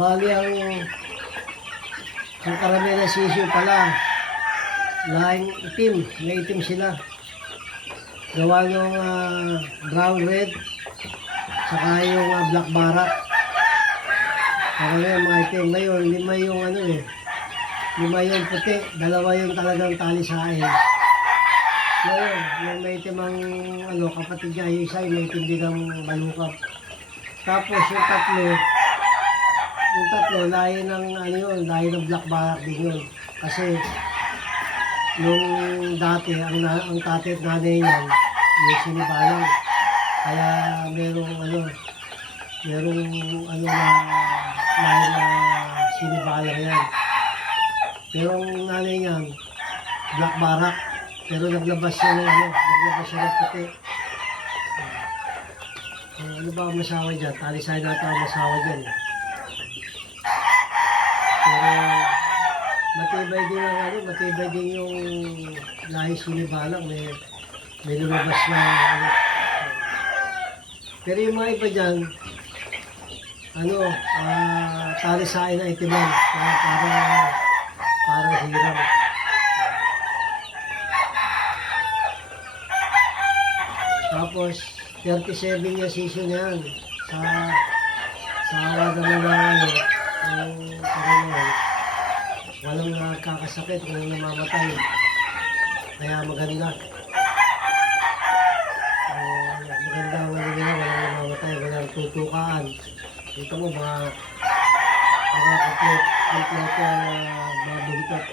Bali ang karamihan ng sisyo pala, lahing itim, may itim sila. Gawa yung brown red, saka yung black barak. Karamihan mga itim. Ngayon, lima yung lima yung puti, dalawa yung talagang talisain. Ngayon, yung may itim ang kapatid niya, yung isa yung may itim din ang balukap. Tapos yung tatlo, lahi ng lahi ng black barak din yun. Kasi nung dati, ang tatay at nanay niyan, may sinibalang. Kaya merong lahi na sinibalang yan. Pero ang nanay niyan, black barak. Pero naglabas siya ng puti. Ano ba ang masawa dyan? Talisay na ang masawa dyan. Pero matibay din yung lahi sinibalang. May lumabas na Pero yung mga iba dyan, talisay na itiman. Parang hirang. Tapos 37 yung season yan sa naman ng walang nakakasakit, walang namamatay. Kaya maganda. Maganda ang walang namamatay, walang tutukaan. Dito mo mga kompleto mga buntot.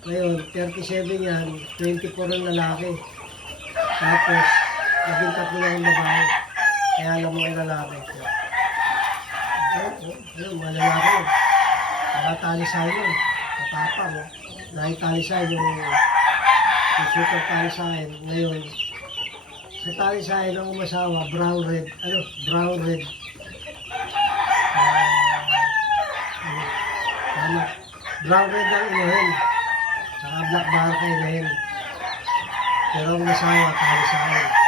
Ngayon, 37 yan, 24 ang lalaki. Tapos, 13 lang ang babae. Kaya alam mo ang lalaki. Mga lalaki. Nakatalisahin yun. Kapapa mo. Nakitalisahin yung super talisahin. Ngayon, sa talisahin ng umasawa, brown red. Brown red. Brown red ang inuhin. Saka black barak ay rin. Pero ang nasawa, talisahin.